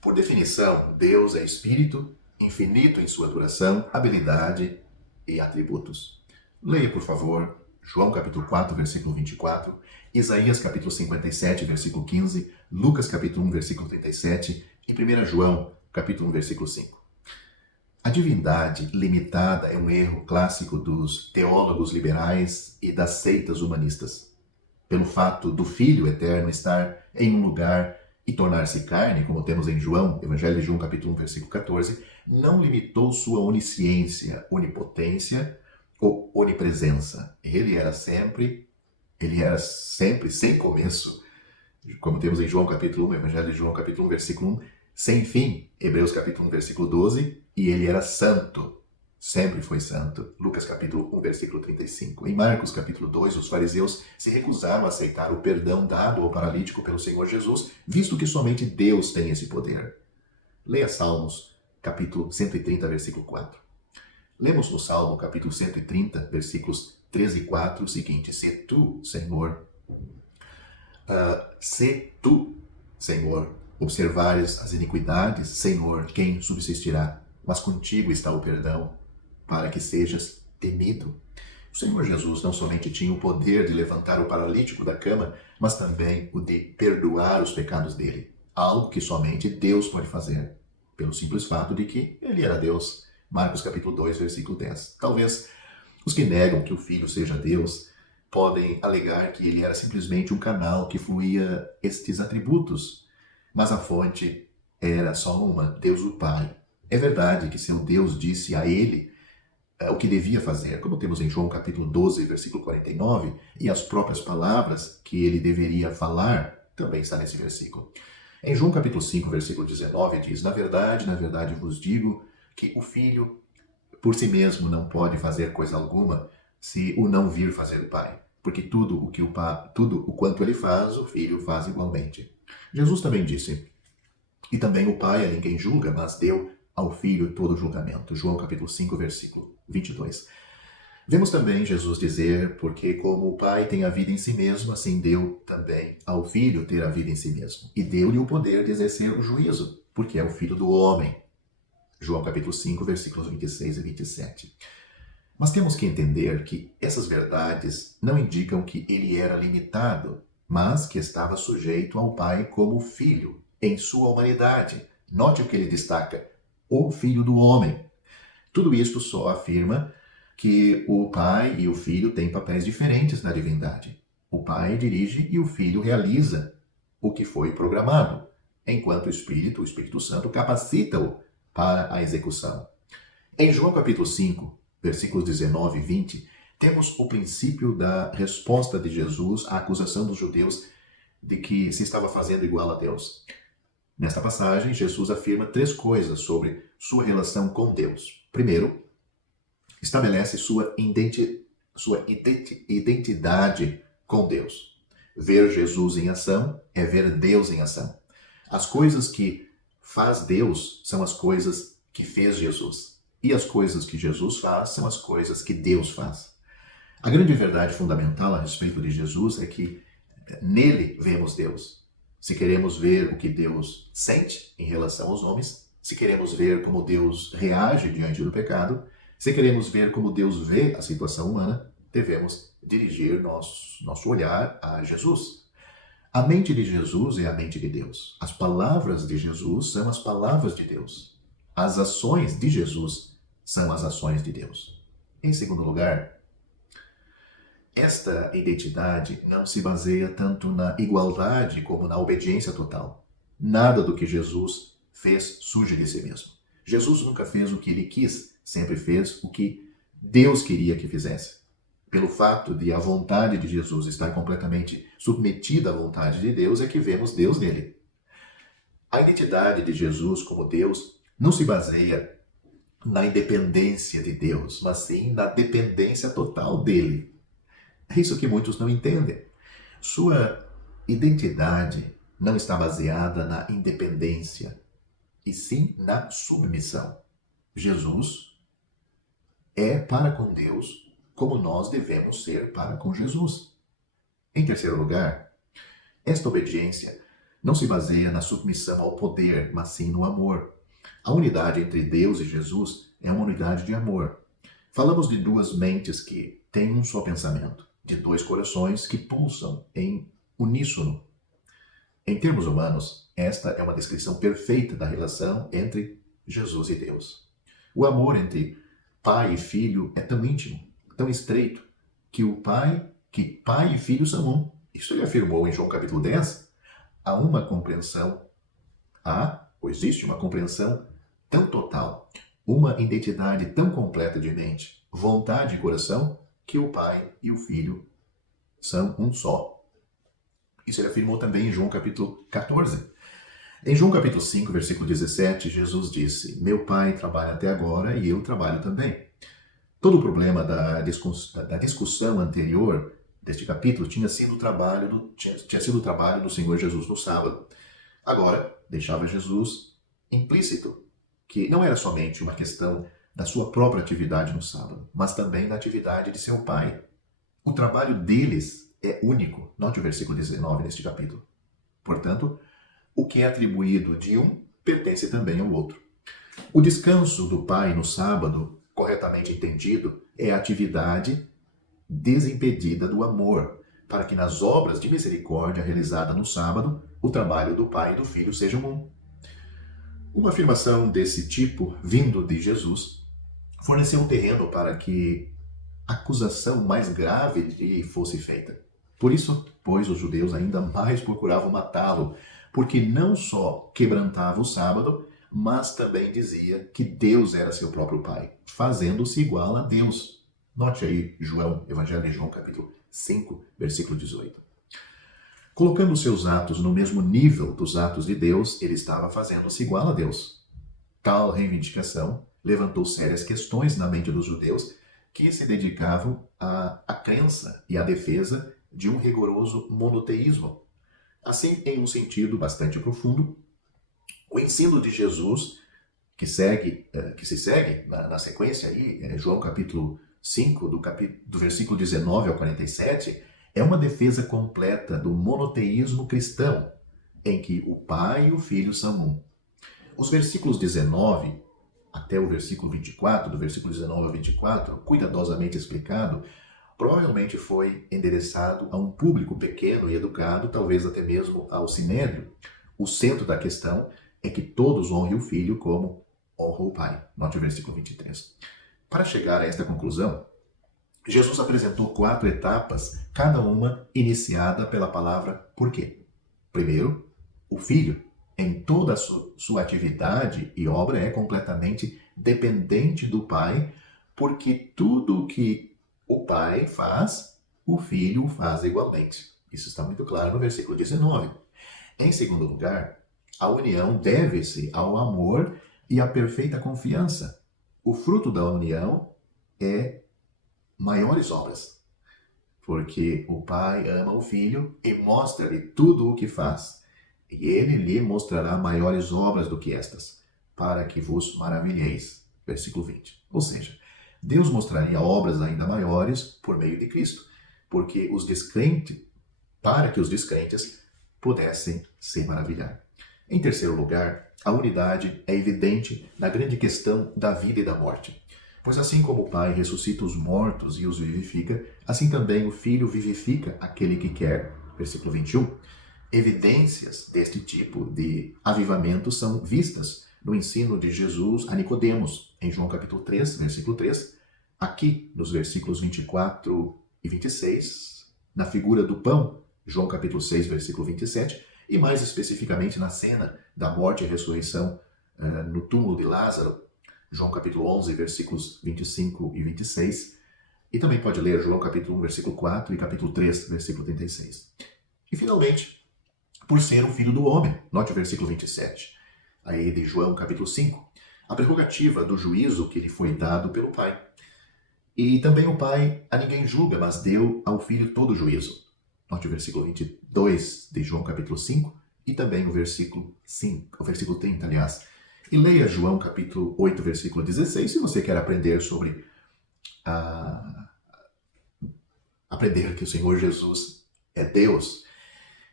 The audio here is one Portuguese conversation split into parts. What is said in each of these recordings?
Por definição, Deus é espírito, infinito em sua duração, habilidade e atributos. Leia, por favor, João capítulo 4, versículo 24, Isaías capítulo 57, versículo 15, Lucas capítulo 1, versículo 37 e 1 João capítulo 1, versículo 5. A divindade limitada é um erro clássico dos teólogos liberais e das seitas humanistas. Pelo fato do Filho eterno estar em um lugar e tornar-se carne, como temos em João, Evangelho de João, capítulo 1, versículo 14, não limitou sua onisciência, onipotência ou onipresença. Ele era sempre sem começo, como temos em João, capítulo 1, Evangelho de João, capítulo 1, versículo 1, sem fim, Hebreus, capítulo 1, versículo 12, e ele era santo. Sempre foi santo. Lucas capítulo 1, versículo 35. Em Marcos capítulo 2, os fariseus se recusaram a aceitar o perdão dado ao paralítico pelo Senhor Jesus, visto que somente Deus tem esse poder. Leia Salmos capítulo 130, versículo 4. Lemos no Salmo capítulo 130, versículos 13 e 4 o seguinte: Se tu, Senhor, observares as iniquidades, Senhor, quem subsistirá? Mas contigo está o perdão, para que sejas temido. O Senhor Jesus não somente tinha o poder de levantar o paralítico da cama, mas também o de perdoar os pecados dele. Algo que somente Deus pode fazer, pelo simples fato de que ele era Deus. Marcos capítulo 2, versículo 10. Talvez os que negam que o Filho seja Deus podem alegar que ele era simplesmente um canal que fluía estes atributos, mas a fonte era só uma, Deus o Pai. É verdade que seu Deus disse a ele o que devia fazer, como temos em João capítulo 12, versículo 49, e as próprias palavras que ele deveria falar também está nesse versículo. Em João capítulo 5, versículo 19, diz: na verdade vos digo que o Filho por si mesmo não pode fazer coisa alguma se o não vir fazer o Pai, porque tudo o quanto ele faz, o Filho faz igualmente. Jesus também disse: e também o Pai a ninguém julga, mas deu ao Filho todo o julgamento. João capítulo 5, versículo 22. Vemos também Jesus dizer: porque como o Pai tem a vida em si mesmo, assim deu também ao Filho ter a vida em si mesmo. E deu-lhe o poder de exercer o juízo, porque é o Filho do homem. João capítulo 5, versículos 26 e 27. Mas temos que entender que essas verdades não indicam que ele era limitado, mas que estava sujeito ao Pai como filho, em sua humanidade. Note o que ele destaca: o Filho do homem. Tudo isto só afirma que o Pai e o Filho têm papéis diferentes na divindade. O Pai dirige e o Filho realiza o que foi programado, enquanto o Espírito Santo, capacita-o para a execução. Em João capítulo 5, versículos 19 e 20, temos o princípio da resposta de Jesus à acusação dos judeus de que se estava fazendo igual a Deus. Nesta passagem, Jesus afirma 3 coisas sobre sua relação com Deus. Primeiro, estabelece sua identidade com Deus. Ver Jesus em ação é ver Deus em ação. As coisas que faz Deus são as coisas que fez Jesus. E as coisas que Jesus faz são as coisas que Deus faz. A grande verdade fundamental a respeito de Jesus é que nele vemos Deus. Se queremos ver o que Deus sente em relação aos homens, se queremos ver como Deus reage diante do pecado, se queremos ver como Deus vê a situação humana, devemos dirigir nosso olhar a Jesus. A mente de Jesus é a mente de Deus. As palavras de Jesus são as palavras de Deus. As ações de Jesus são as ações de Deus. Em segundo lugar, esta identidade não se baseia tanto na igualdade como na obediência total. Nada do que Jesus fez surge de si mesmo. Jesus nunca fez o que ele quis, sempre fez o que Deus queria que fizesse. Pelo fato de a vontade de Jesus estar completamente submetida à vontade de Deus, é que vemos Deus nele. A identidade de Jesus como Deus não se baseia na independência de Deus, mas sim na dependência total dele. É isso que muitos não entendem. Sua identidade não está baseada na independência, e sim na submissão. Jesus é para com Deus como nós devemos ser para com Jesus. Em terceiro lugar, esta obediência não se baseia na submissão ao poder, mas sim no amor. A unidade entre Deus e Jesus é uma unidade de amor. Falamos de duas mentes que têm um só pensamento, de dois corações que pulsam em uníssono. Em termos humanos, esta é uma descrição perfeita da relação entre Jesus e Deus. O amor entre pai e filho é tão íntimo, tão estreito, que pai e filho são um. Isso ele afirmou em João capítulo 10. Existe uma compreensão tão total, uma identidade tão completa de mente, vontade e coração, que o pai e o filho são um só. Isso ele afirmou também em João capítulo 14. Em João capítulo 5, versículo 17, Jesus disse: Meu Pai trabalha até agora e eu trabalho também. Todo o problema da discussão anterior deste capítulo tinha sido o trabalho do Senhor Jesus no sábado. Agora, deixava Jesus implícito que não era somente uma questão da sua própria atividade no sábado, mas também da atividade de seu Pai. O trabalho deles é único. Note o versículo 19 neste capítulo. Portanto, o que é atribuído de um pertence também ao outro. O descanso do Pai no sábado, corretamente entendido, é a atividade desimpedida do amor, para que nas obras de misericórdia realizada no sábado, o trabalho do Pai e do Filho sejam um. Uma afirmação desse tipo, vindo de Jesus, forneceu um terreno para que a acusação mais grave lhe fosse feita. Por isso, pois, os judeus ainda mais procuravam matá-lo, porque não só quebrantava o sábado, mas também dizia que Deus era seu próprio Pai, fazendo-se igual a Deus. Note aí Evangelho de João, capítulo 5, versículo 18. Colocando seus atos no mesmo nível dos atos de Deus, ele estava fazendo-se igual a Deus. Tal reivindicação levantou sérias questões na mente dos judeus que se dedicavam à crença e à defesa de um rigoroso monoteísmo. Assim, em um sentido bastante profundo, o ensino de Jesus, que se segue na sequência aí, João capítulo 5, do versículo 19 ao 47, é uma defesa completa do monoteísmo cristão, em que o Pai e o Filho são um. Os versículos 19 até o versículo 24, do versículo 19 ao 24, cuidadosamente explicado, provavelmente foi endereçado a um público pequeno e educado, talvez até mesmo ao sinédrio. O centro da questão é que todos honrem o Filho como honram o Pai. Note o versículo 23. Para chegar a esta conclusão, Jesus apresentou 4 etapas, cada uma iniciada pela palavra por quê. Primeiro, o Filho, em toda a sua atividade e obra, é completamente dependente do Pai, porque tudo o que o Pai faz, o Filho o faz igualmente. Isso está muito claro no versículo 19. Em segundo lugar, a união deve-se ao amor e à perfeita confiança. O fruto da união é maiores obras, porque o Pai ama o Filho e mostra-lhe tudo o que faz, e ele lhe mostrará maiores obras do que estas, para que vos maravilheis. Versículo 20. Ou seja, Deus mostraria obras ainda maiores por meio de Cristo, para que os descrentes pudessem se maravilhar. Em terceiro lugar, a unidade é evidente na grande questão da vida e da morte. Pois assim como o Pai ressuscita os mortos e os vivifica, assim também o Filho vivifica aquele que quer. Versículo 21. Evidências deste tipo de avivamento são vistas no ensino de Jesus a Nicodemos, em João capítulo 3, versículo 3, aqui nos versículos 24 e 26, na figura do pão, João capítulo 6, versículo 27, e mais especificamente na cena da morte e ressurreição no túmulo de Lázaro, João capítulo 11, versículos 25 e 26, e também pode ler João capítulo 1, versículo 4 e capítulo 3, versículo 36. E finalmente, por ser o Filho do Homem, note o versículo 27, aí de João capítulo 5, a prerrogativa do juízo que lhe foi dado pelo Pai. E também o Pai a ninguém julga, mas deu ao Filho todo o juízo. Note o versículo 22 de João capítulo 5 e também o versículo 30, aliás. E leia João capítulo 8, versículo 16, se você quer aprender sobre a aprender que o Senhor Jesus é Deus.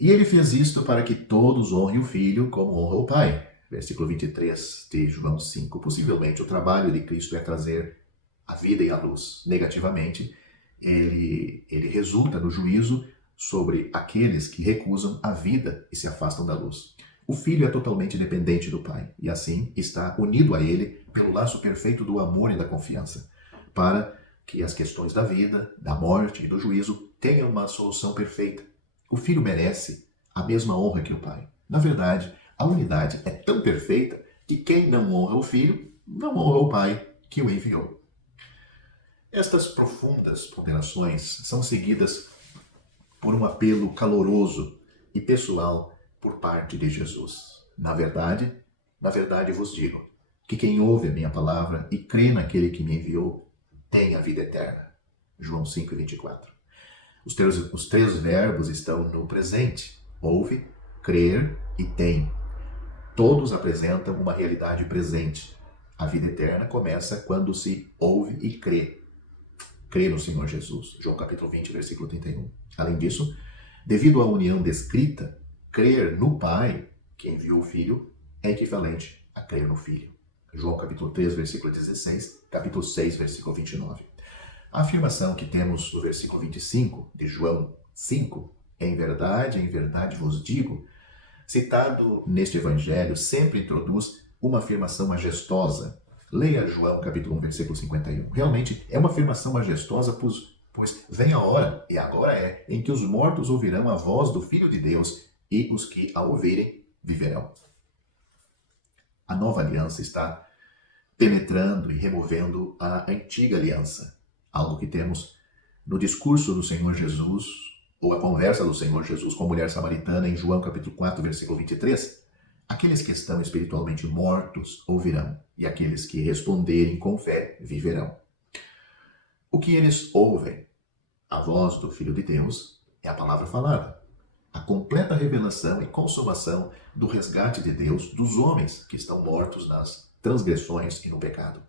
E ele fez isto para que todos honrem o Filho como honra o Pai. Versículo 23 de João 5. Possivelmente o trabalho de Cristo é trazer a vida e a luz. Negativamente, ele resulta no juízo sobre aqueles que recusam a vida e se afastam da luz. O Filho é totalmente dependente do Pai e assim está unido a ele pelo laço perfeito do amor e da confiança, para que as questões da vida, da morte e do juízo tenham uma solução perfeita. O Filho merece a mesma honra que o Pai. Na verdade, a unidade é tão perfeita que quem não honra o Filho, não honra o Pai que o enviou. Estas profundas ponderações são seguidas por um apelo caloroso e pessoal por parte de Jesus. Na verdade vos digo que quem ouve a minha palavra e crê naquele que me enviou tem a vida eterna. João 5:24. Os três verbos estão no presente: ouve, crer e tem. Todos apresentam uma realidade presente. A vida eterna começa quando se ouve e crê. Crê no Senhor Jesus. João capítulo 20, versículo 31. Além disso, devido à união descrita, crer no Pai, que enviou o Filho, é equivalente a crer no Filho. João capítulo 3, versículo 16, capítulo 6, versículo 29. A afirmação que temos no versículo 25 de João 5, em verdade vos digo, citado neste evangelho, sempre introduz uma afirmação majestosa. Leia João capítulo 1, versículo 51. Realmente é uma afirmação majestosa, pois vem a hora, e agora é, em que os mortos ouvirão a voz do Filho de Deus e os que a ouvirem viverão. A nova aliança está penetrando e removendo a antiga aliança, algo que temos no discurso do Senhor Jesus, ou a conversa do Senhor Jesus com a mulher samaritana em João capítulo 4, versículo 23. Aqueles que estão espiritualmente mortos ouvirão, e aqueles que responderem com fé viverão. O que eles ouvem, a voz do Filho de Deus, é a palavra falada. A completa revelação e consumação do resgate de Deus dos homens que estão mortos nas transgressões e no pecado.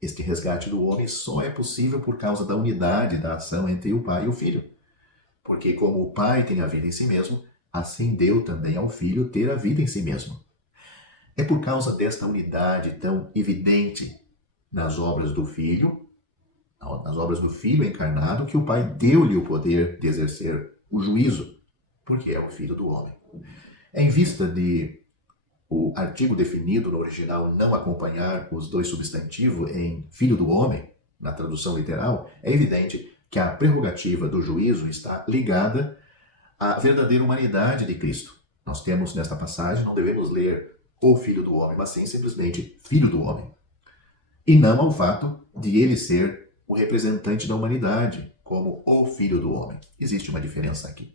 Este resgate do homem só é possível por causa da unidade da ação entre o Pai e o Filho. Porque como o Pai tem a vida em si mesmo, assim deu também ao Filho ter a vida em si mesmo. É por causa desta unidade tão evidente nas obras do Filho, nas obras do Filho encarnado, que o Pai deu-lhe o poder de exercer o juízo, porque é o Filho do homem. Em vista de o artigo definido no original não acompanhar os dois substantivos em Filho do homem, na tradução literal, é evidente que a prerrogativa do juízo está ligada à verdadeira humanidade de Cristo. Nós temos nesta passagem, não devemos ler o Filho do homem, mas sim simplesmente Filho do homem. E não ao fato de ele ser o representante da humanidade, como o Filho do homem. Existe uma diferença aqui.